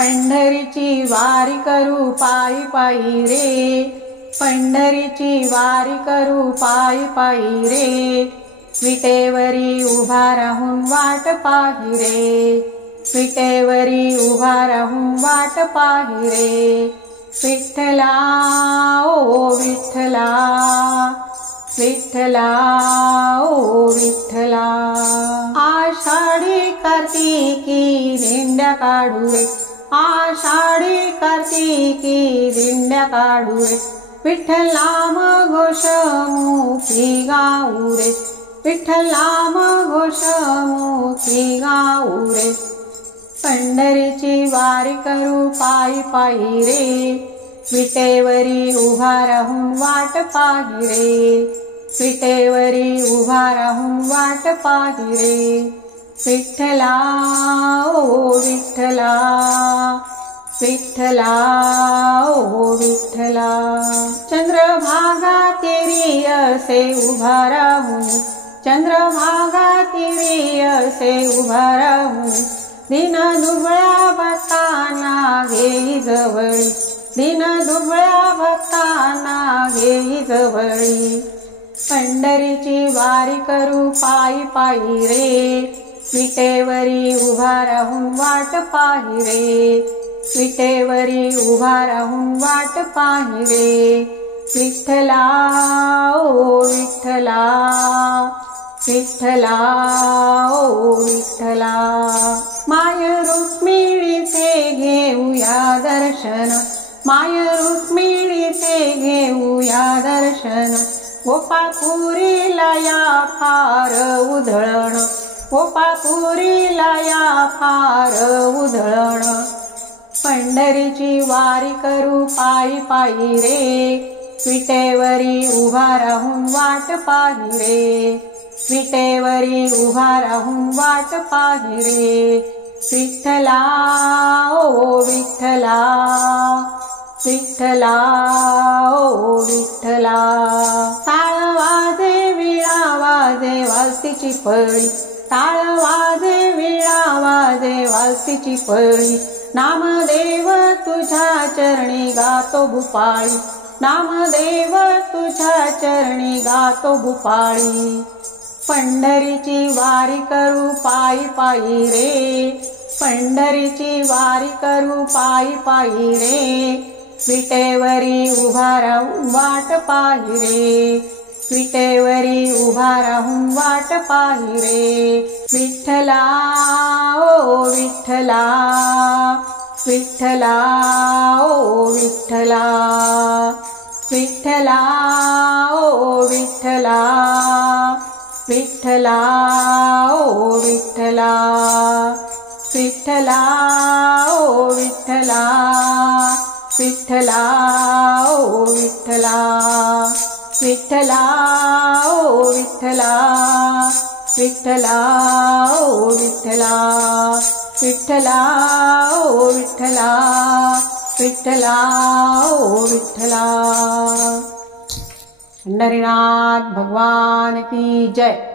पंढरीची वारी करू पायी पायी रे, पंढरीची वारी करू पायी पायी रे, विटेवरी उभा राहून वाट पाही रे, विटेवरी उभा राहून वाट पाही रे, विठ्ठला ओ विठ्ठला, विठ्ठला ओ विठ्ठला। आषाढी कार्तिकी दिंड्या काढू रे, आषाढी कार्तिकी दिंड्या काढू रे, विठ्ठल नाम घोष मुखी गाऊ रे, विठ्ठल नाम घोष मुखी गाऊ रे, पंढरीची वारी करू पायी पायी रे, विटेवरी उभा राहून वाट पाही रे, विटेवरी उभा राहून वाट पाही रे, विठ्ठला ओ विठ्ठला, विठ्ठला ओ विठ्ठला। चंद्रभागा तेरी असे उभा राहून, चंद्रभागा तेरी असे उभा राहून, दिन दुबळ्या भक्तांना घेई जवळी, दिन दुबळ्या भक्तांना घेई जवळी, पंढरीची वारी करू पायी पायी रे, विटेवरी उभा राहून वाट पाही रे, विटेवरी उभा राहून वाट पाही रे, विठ्ठला ओ विठ्ठला, विठ्ठला ओ विठ्ठला। माय रुक्मिणीचे घेऊया दर्शन, माय रुक्मिणीचे घेऊया दर्शन, गोपाळपुरीला या फार उधळण, गोपाळपुरीला या फार उधळण, पंढरीची वारी करू पायी पायी रे, विटेवरी उभा राहून वाट पाही रे, विटेवरी उभा राहून वाट पाही रे, विठ्ठला ओ विठ्ठला, विठ्ठला ओ विठ्ठला। टाळ वाजे विणा वाजे वाजतीची पळी, टाळ वाजे विणा वाजे वाजतीची पळी, नामदेव तुझ्या चरणी गातो भूपाळी, नामदेव तुझ्या चरणी गातो भूपाळी, पंढरीची वारी करू पायी पायी रे, पंढरीची वारी करू पायी पायी रे, विटेवरी उभा राहून वाट पाही रे, विटेवरी उभा राहून वाट पाही रे, विठ्ठला ओ विठ्ठला, विठ्ठला ओ विठ्ठला, विठ्ठला ओ विठ्ठला, विठ्ठला ओ विठ्ठला, विठ्ठला ओ विठ्ठला, विठ्ठला ओ विठ्ठला, विठ्ठला ओ विठ्ठला, विठ्ठला ओ विठ्ठला, विठ्ठला ओ विठ्ठला, विठ्ठला ओ विठ्ठला। पंढरीनाथ भगवान की जय।